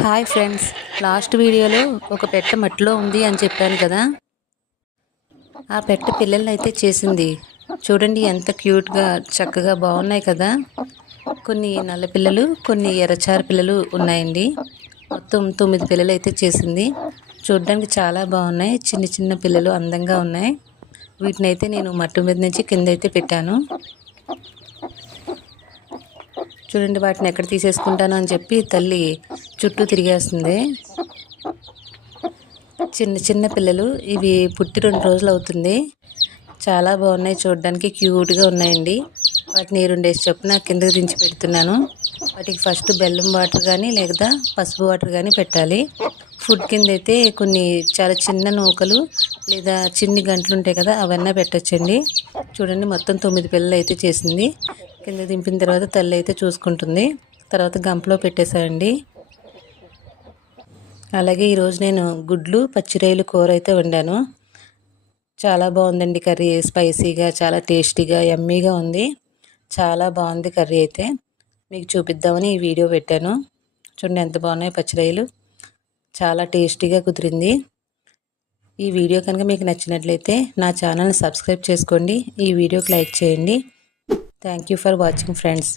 Hi friends, last వీడియోలో ఒక పెట్ట మట్టిలో ఉంది అని చెప్పాను కదా. ఆ పెట్ట పిల్లల్ని అయితే చేసింది. చూడండి ఎంత క్యూట్గా చక్కగా బాగున్నాయి కదా. కొన్ని నల్ల పిల్లలు, కొన్ని ఎర్రచారు పిల్లలు ఉన్నాయండి. మొత్తం 9 పిల్లలు అయితే చేసింది. చూడడానికి చాలా బాగున్నాయి. చిన్న చిన్న పిల్లలు అందంగా ఉన్నాయి. వీటిని అయితే నేను మట్టి మీద నుంచి కింద అయితే పెట్టాను. చూడండి, వాటిని ఎక్కడ తీసేసుకుంటాను అని చెప్పి తల్లి చుట్టూ తిరిగేస్తుంది. చిన్న చిన్న పిల్లలు, ఇవి పుట్టి 2 రోజులు అవుతుంది. చాలా బాగున్నాయి, చూడడానికి క్యూట్గా ఉన్నాయండి. వాటిని 2 డేస్ చొప్పున కిందకి దించి పెడుతున్నాను. వాటికి ఫస్ట్ బెల్లం వాటర్ కానీ లేదా పసుపు వాటర్ కానీ పెట్టాలి. ఫుడ్ కింద అయితే కొన్ని చాలా చిన్న నూకలు లేదా చిన్ని గంటలు ఉంటాయి కదా, అవన్నీ పెట్టచ్చండి. చూడండి, మొత్తం 9 పిల్లలు అయితే చేసింది. కింద దింపిన తర్వాత తల్లి అయితే చూసుకుంటుంది. తర్వాత గంపలో పెట్టేశానండి. అలాగే ఈరోజు నేను గుడ్లు పచ్చిరొయ్యలు కూర అయితే వండాను. చాలా బాగుందండి కర్రీ. స్పైసీగా, చాలా టేస్టీగా, యమ్మీగా ఉంది. చాలా బాగుంది కర్రీ అయితే. మీకు చూపిద్దామని ఈ వీడియో పెట్టాను. చూడండి ఎంత బాగున్నాయి పచ్చిరొయ్యలు. చాలా టేస్టీగా కుదిరింది. ఈ వీడియో కనుక మీకు నచ్చినట్లయితే నా ఛానల్ని సబ్స్క్రైబ్ చేసుకోండి. ఈ వీడియోకి లైక్ చేయండి. Thank you for watching friends.